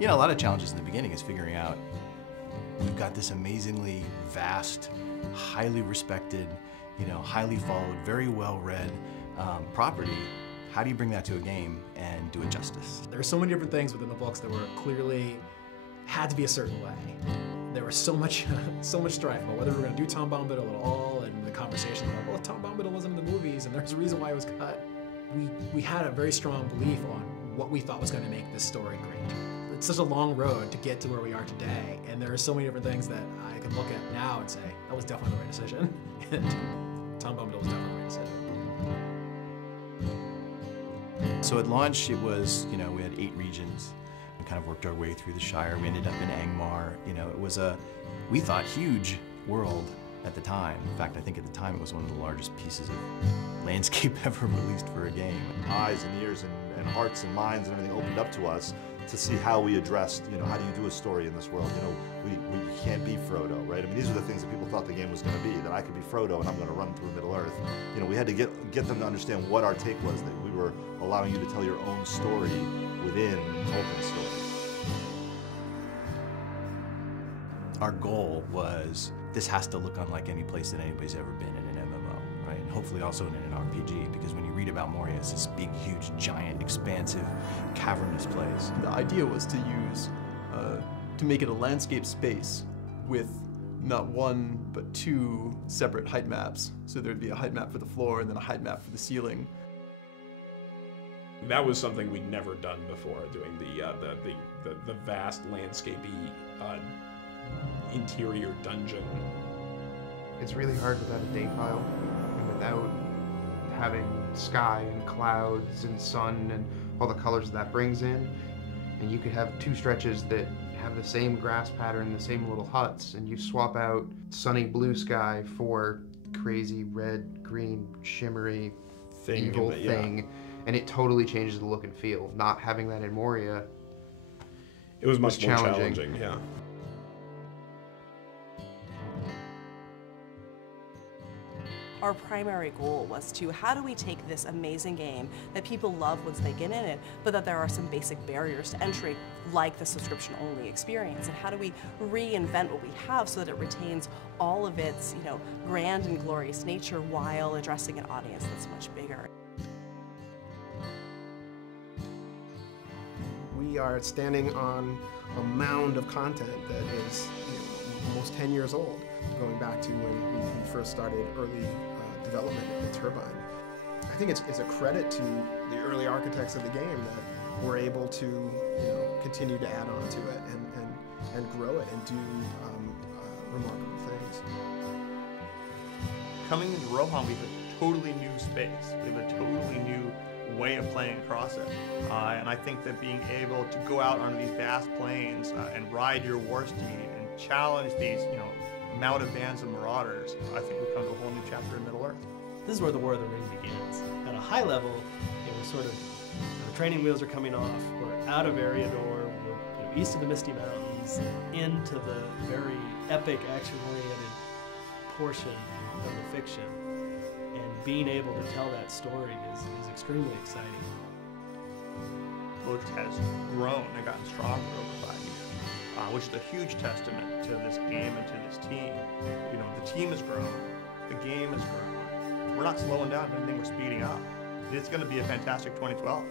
You know, a lot of challenges in the beginning is figuring out, we've got this amazingly vast, highly respected, you know, highly followed, very well-read property. How do you bring that to a game and do it justice? There are so many different things within the books that were clearly had to be a certain way. There was so much strife about whether we were going to do Tom Bombadil at all, and the conversation about, well, Tom Bombadil wasn't in the movies, and there's a reason why it was cut. We had a very strong belief on what we thought was going to make this story great. It's such a long road to get to where we are today, and there are so many different things that I can look at now and say, that was definitely the right decision, and Tom Bombadil was definitely the right decision. So at launch, it was, you know, we had 8 regions. We kind of worked our way through the Shire. We ended up in Angmar. You know, it was a, we thought, huge world at the time. In fact, I think at the time it was one of the largest pieces of landscape ever released for a game. Eyes and ears and hearts and minds and everything opened up to us to see how we addressed, you know, how do you do a story in this world? You know, we can't be Frodo, right? I mean, these are the things that people thought the game was going to be, that I could be Frodo and I'm going to run through Middle-earth. You know, we had to get them to understand what our take was, that we were allowing you to tell your own story within Tolkien's story. Our goal was, this has to look unlike any place that anybody's ever been in an MMO, right? And hopefully also in an RPG, because when you read about Moria, it's this big, huge, giant, expansive, cavernous place. The idea was to use, to make it a landscape space with not one, but 2 separate height maps. So there'd be a height map for the floor and then a height map for the ceiling. That was something we'd never done before, doing the vast landscapey interior dungeon. It's really hard without a date file and without having sky and clouds and sun and all the colors that brings in. And you could have 2 stretches that have the same grass pattern, the same little huts, and you swap out sunny blue sky for crazy red, green, shimmery, evil thing, and it totally changes the look and feel. Not having that in Moria, it was much more challenging, yeah. Our primary goal was to, how do we take this amazing game that people love once they get in it, but that there are some basic barriers to entry, like the subscription-only experience, and how do we reinvent what we have so that it retains all of its, you know, grand and glorious nature while addressing an audience that's much bigger. We are standing on a mound of content that is, you know, almost 10 years old, going back to when we first started early development in Turbine. I think it's a credit to the early architects of the game that we're able to, you know, continue to add on to it and grow it and do remarkable things. Coming into Rohan, we have a totally new space. We have a totally new way of playing across it. And I think that being able to go out onto these vast plains and ride your war steed and challenge these, you know, mounted bands of marauders, I think we've come to a whole new chapter in Middle-earth. This is where the War of the Ring begins. At a high level, you know, we're sort of, the training wheels are coming off, we're out of Eriador, we're, you know, east of the Misty Mountains, into the very epic, action-oriented portion of the fiction. And being able to tell that story is extremely exciting. Lodge has grown and gotten stronger over 5 years, which is a huge testament to this game and to this team. You know, the team has grown, the game has grown. We're not slowing down, if anything, we're speeding up. It's going to be a fantastic 2012.